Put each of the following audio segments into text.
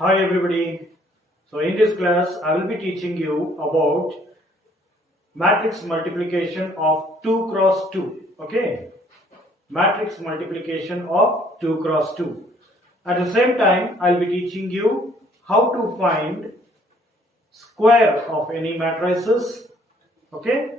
Hi everybody. So in this class I will be teaching you about matrix multiplication of 2 cross 2. Okay. Matrix multiplication of 2 cross 2. At the same time I will be teaching you how to find square of any matrices. Okay.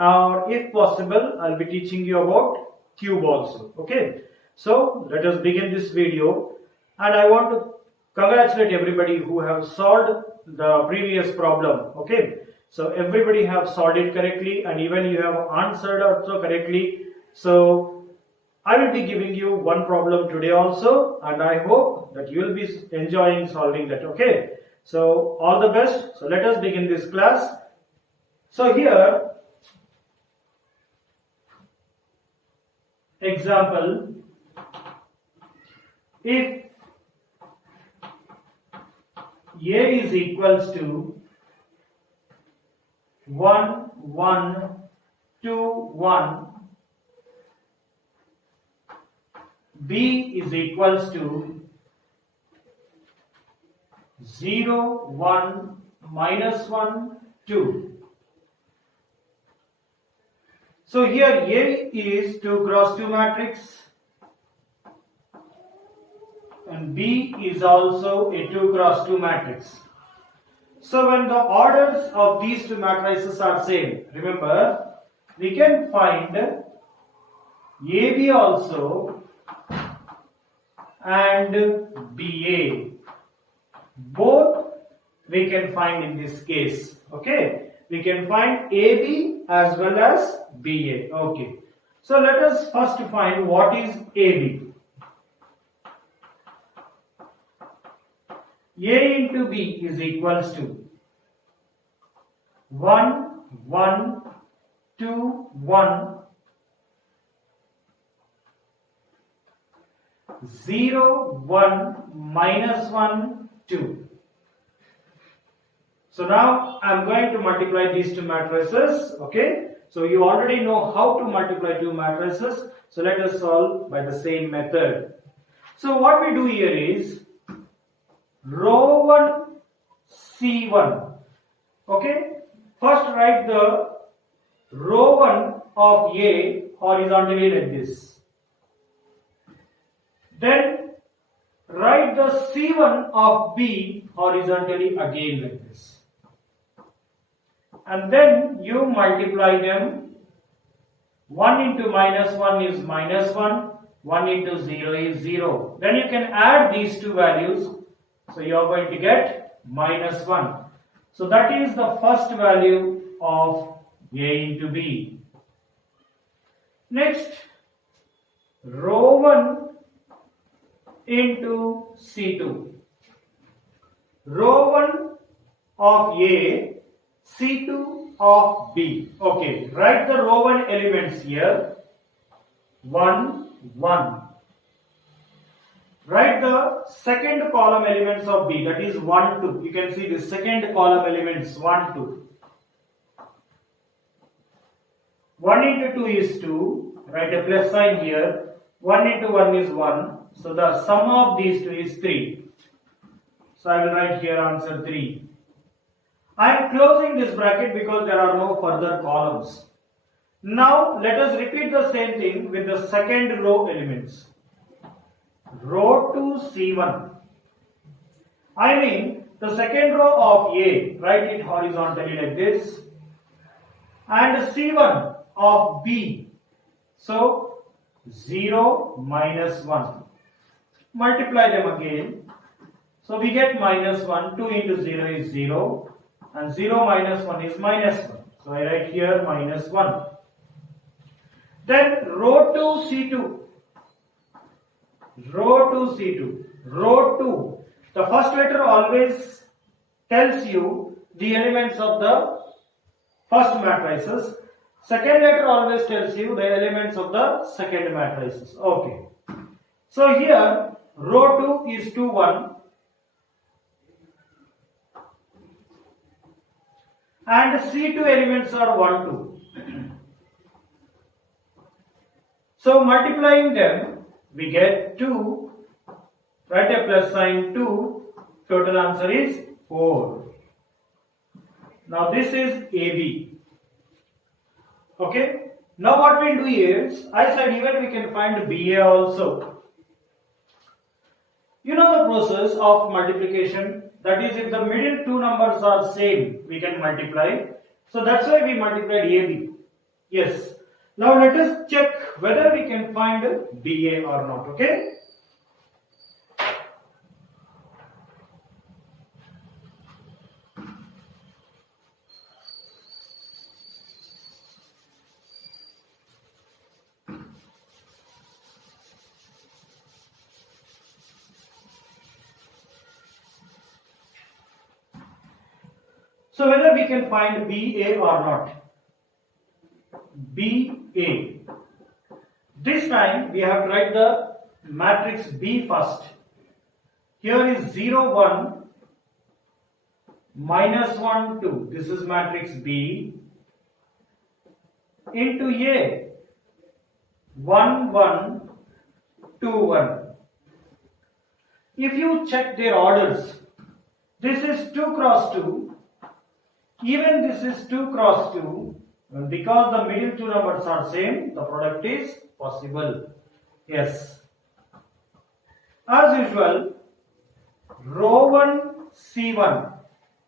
Or if possible I will be teaching you about cube also. Okay. So let us begin this video, and I want to congratulate everybody who have solved the previous problem. Okay, so everybody have solved it correctly, and even you have answered also correctly. So I will be giving you one problem today also, and I hope that you will be enjoying solving that. Okay, so all the best. So let us begin this class. So here example, if A is equals to 1, 1, 2, 1, B is equals to 0, 1, minus 1, 2. So here A is 2 cross 2 matrix, and B is also a 2 cross 2 matrix. So when the orders of these two matrices are same, remember, we can find AB also and BA. Both we can find in this case. Okay, we can find AB as well as BA. Okay, so let us first find what is AB. A into B is equals to 1, 1, 2, 1, 0, 1, minus 1, 2. So now I am going to multiply these two matrices. Okay, so you already know how to multiply two matrices. So let us solve by the same method. So what we do here is row 1 C1. Okay, first write the row 1 of A horizontally like this. Then write the C1 of B horizontally again like this. And then you multiply them. 1 into minus 1 is minus 1. 1 into 0 is 0. Then you can add these two values. So you are going to get minus 1. So that is the first value of A into B. Next, row 1 into C2. Row 1 of A, C2 of B. Okay, write the row 1 elements here. 1, 1. Write the second column elements of B, that is 1, 2. You can see the second column elements 1, 2. 1 into 2 is 2. Write a plus sign here. 1 into 1 is 1. So the sum of these two is 3. So I will write here answer 3. I am closing this bracket because there are no further columns. Now let us repeat the same thing with the second row elements. Row 2 C1. I mean the second row of A, write it horizontally like this, and C1 of B. So 0, minus 1. Multiply them again. So we get minus 1. 2 into 0 is 0, and 0 minus 1 is minus 1. So I write here minus 1. Then row 2 C2. Row 2 C2. Row 2. The first letter always tells you the elements of the first matrices. Second letter always tells you the elements of the second matrices. Okay. So here row 2 is 2, 1. And C2 elements are 1, 2. So multiplying them, we get 2, write a plus sign 2, Total answer is 4. Now this is AB. Okay. Now what we'll do is, I said even we can find BA also. You know the process of multiplication, that is if the middle two numbers are same, we can multiply. So that's why we multiplied AB. Yes. Now let us check whether we can find BA or not. Okay. So whether we can find BA or not. BA. This time we have to write the matrix B first. Here is 0, 1, minus 1, 2. This is matrix B. Into A. 1, 1, 2, 1. If you check their orders, this is 2 cross 2. Even this is 2 cross 2, and because the middle two numbers are same, the product is possible. Yes. As usual, row 1, C1.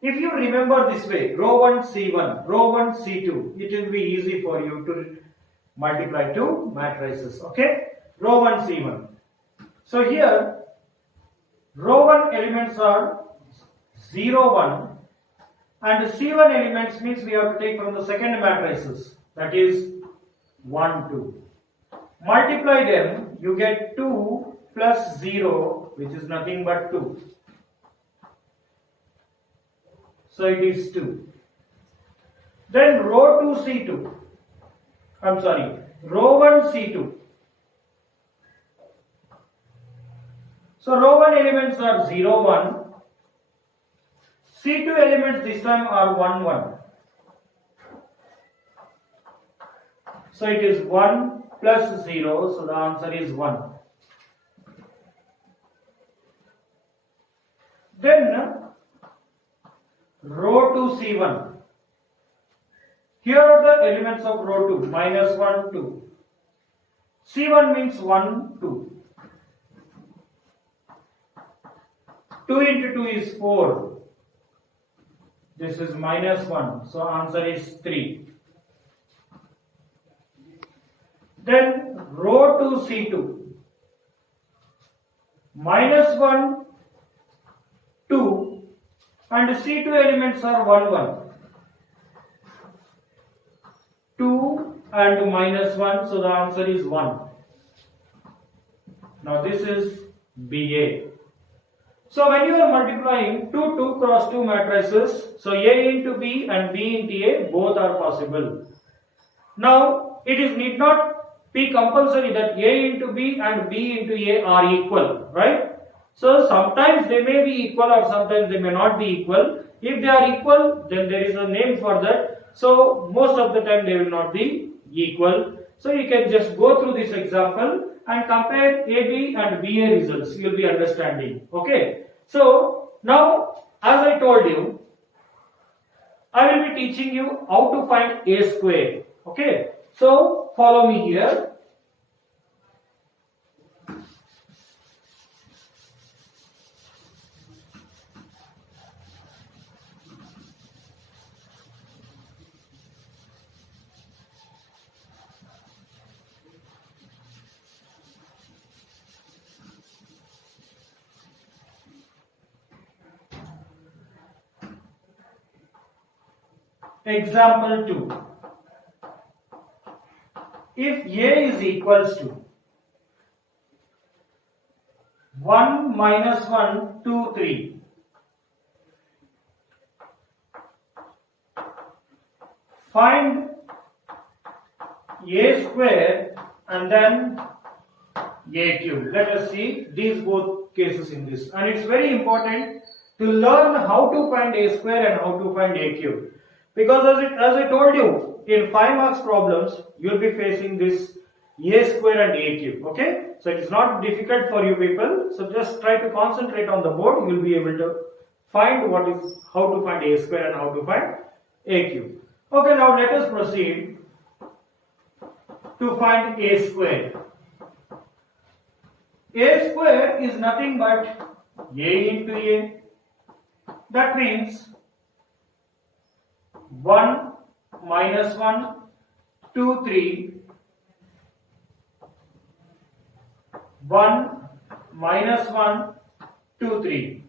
If you remember this way, row 1, C1, row 1, C2, it will be easy for you to multiply two matrices. Okay? Row 1, C1. So here, row 1 elements are 0, 1. And C1 elements means we have to take from the second matrices, that is 1, 2. Multiply them, you get 2 plus 0, which is nothing but 2. So it is 2. Then row 2 C2. I'm sorry, row 1 C2. So row 1 elements are 0, 1. C2 elements this time are 1, 1. So it is 1 plus 0, so the answer is 1. Then row 2 C1. Here are the elements of row 2, minus 1, 2. C1 means 1, 2. 2 into 2 is 4. This is minus 1, so answer is 3. Then row 2 C2. Minus 1, 2 and C2 elements are 1, 1. 2 and minus 1, so the answer is 1. Now this is BA. So when you are multiplying two 2 cross 2 matrices, so A into B and B into A both are possible. Now it is need not be compulsory that A into B and B into A are equal, right? So sometimes they may be equal or sometimes they may not be equal. If they are equal, then there is a name for that. So most of the time they will not be equal. So you can just go through this example and compare AB and BA results. You will be understanding. Okay. So now, as I told you, I will be teaching you how to find A square. Okay. So follow me here. Example 2. If A is equals to 1 minus 1, 2, 3. Find A square and then A cube. Let us see these both cases in this. And it's very important to learn how to find A square and how to find A cube. Because as I told you, in 5 marks problems, you will be facing this a square and a cube. Okay, so it is not difficult for you people, so just try to concentrate on the board. You will be able to find how to find a square and how to find a cube. Okay, now let us proceed to find a square. A square is nothing but a into a. That means 1 minus 1, 2, 3, 1 minus 1, 2, 3.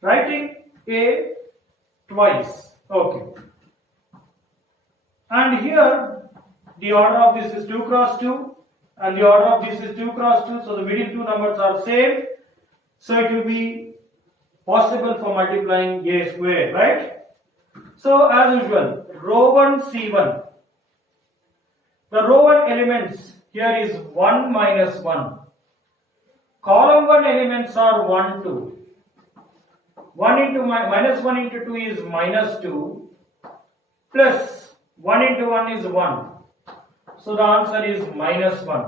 Writing a twice. Okay. And here the order of this is 2 cross 2 and the order of this is 2 cross 2. So the middle two numbers are same. So it will be possible for multiplying a square, right? So as usual, row 1 C1. The row 1 elements here is 1 minus 1. Column 1 elements are 1, 2. 1 into minus 1 into 2 is minus 2. Plus 1 into 1 is 1. So the answer is minus 1.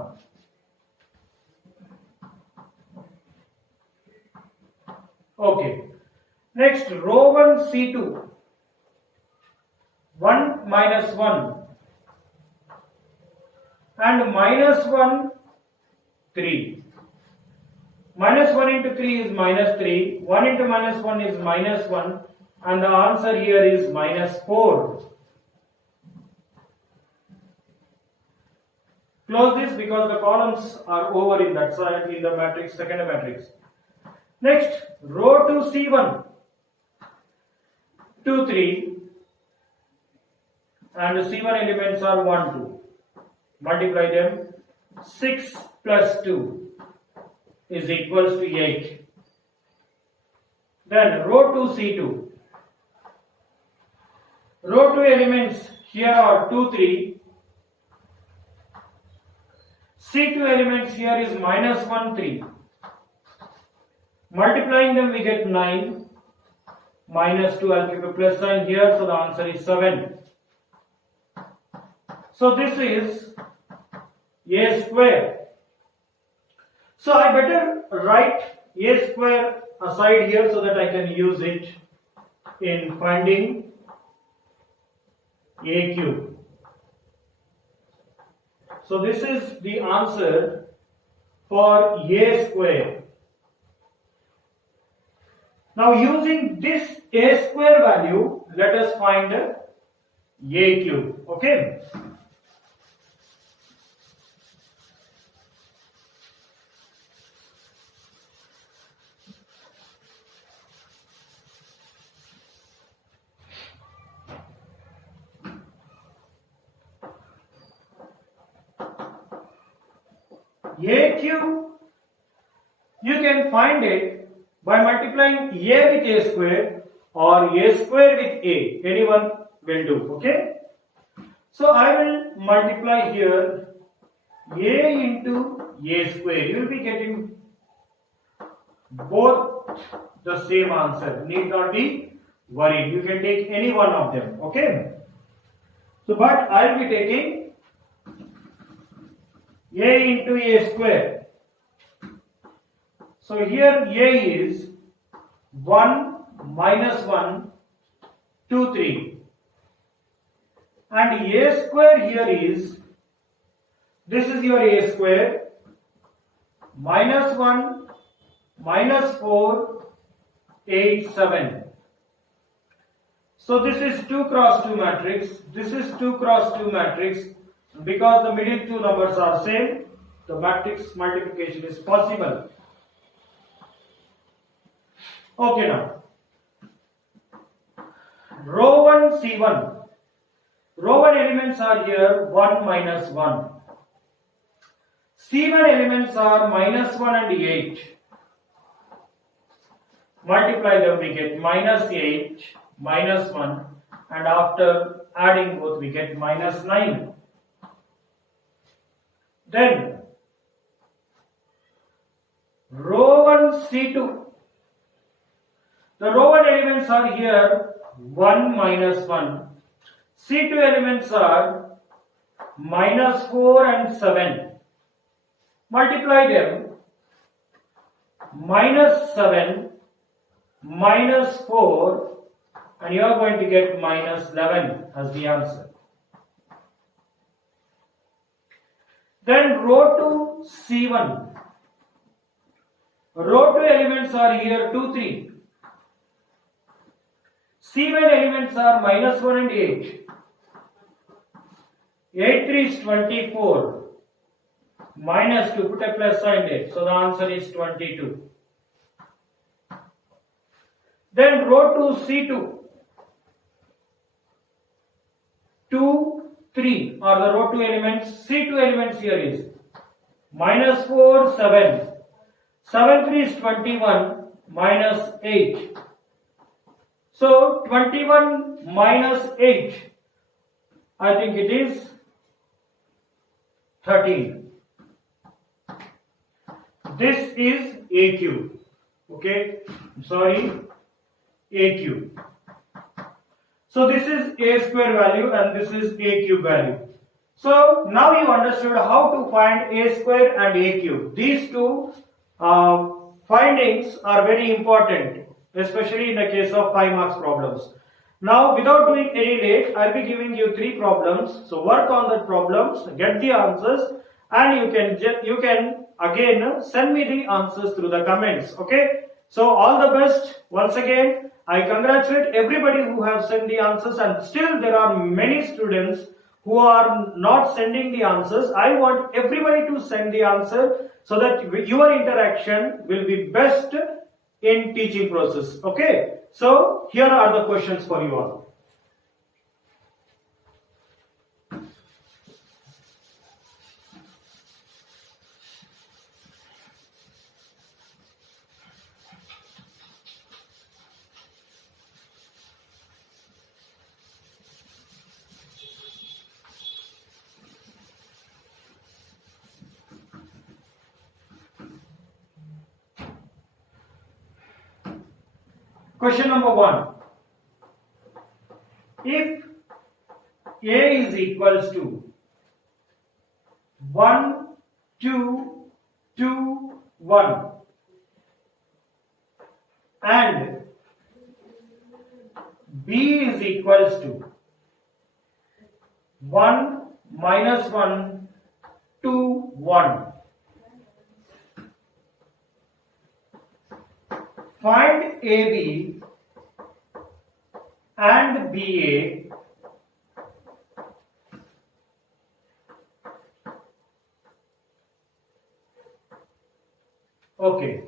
Okay. Next, row 1 C2. 1 minus 1 and minus 1 3. Minus 1 into 3 is minus 3. 1 into minus 1 is minus 1 and the answer here is minus 4. Close this because the columns are over in that side in the matrix, second matrix. Next, row 2 C1. 2, 3 and C1 elements are 1, 2. Multiply them. 6 plus 2 is equals to 8. Then row 2 C2. Row 2 elements here are 2, 3. C2 elements here is minus 1, 3. Multiplying them we get 9. Minus 2, I'll keep a plus sign here, so the answer is 7. So this is a square. So I better write a square aside here so that I can use it in finding a cube. So this is the answer for a square. Now using this a square value, let us find a cube. Okay. A cube, you can find it by multiplying a with a square or a square with a. Anyone will do. Okay. So I will multiply here a into a square. You will be getting both the same answer. Need not be worried. You can take any one of them. Okay. So but I will be taking a into a square. So here a is 1 minus 1, 2, 3. And a square here is, this is your a square, minus 1, minus 4, 8, 7. So this is 2 cross 2 matrix, this is 2 cross 2 matrix. Because the middle two numbers are same, the matrix multiplication is possible. Okay, now row 1 C1. Row 1 elements are here 1 minus 1. C1 elements are minus 1 and 8. Multiply them we get minus 8, minus 1 and after adding both we get minus 9. Then row 1 C2. The row 1 elements are here 1 minus 1. C2 elements are minus 4 and 7. Multiply them. Minus 7 minus 4, and you are going to get minus 11 as the answer. Then row to C1. Row 2 elements are here 2, 3. C1 elements are minus 1 and 8. 8 3 is 24. Minus 2, put a plus sign there. So the answer is 22. Then row to C2. 2, 3 are the row 2 elements. C2 elements here is minus 4, 7. 7 3 is 21 minus 8. So 21 minus 8, I think it is 13. This is A cube. Okay, sorry, A cube. So this is A square value and this is A cube value. So now you understood how to find A square and A cube. These two findings are very important, especially in the case of 5 marks problems. Now, without doing any late, I'll be giving you 3 problems. So work on the problems, get the answers, and you can again send me the answers through the comments. Okay. So all the best. Once again, I congratulate everybody who have sent the answers, and still there are many students who are not sending the answers. I want everybody to send the answer so that your interaction will be best in teaching process. Okay. So here are the questions for you all. Question number 1. If A is equals to 1, 2, 2, 1 and B is equals to 1, minus 1, 2, 1. Find AB and BA okay.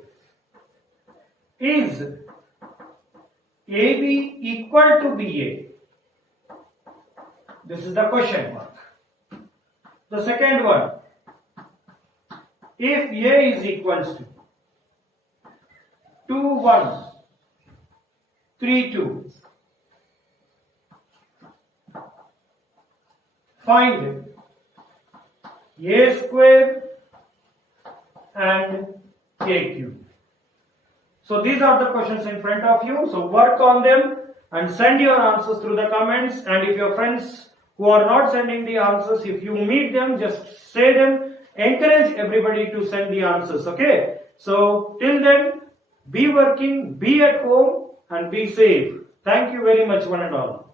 Is AB equal to BA? This is the question mark. The second one, if A is equals to 2, 1, 3, 2. Find A square and A cube. So these are the questions in front of you. So work on them and send your answers through the comments. And if your friends who are not sending the answers, if you meet them, just say them. Encourage everybody to send the answers. Okay. So till then, be working, be at home, and be safe. Thank you very much, one and all.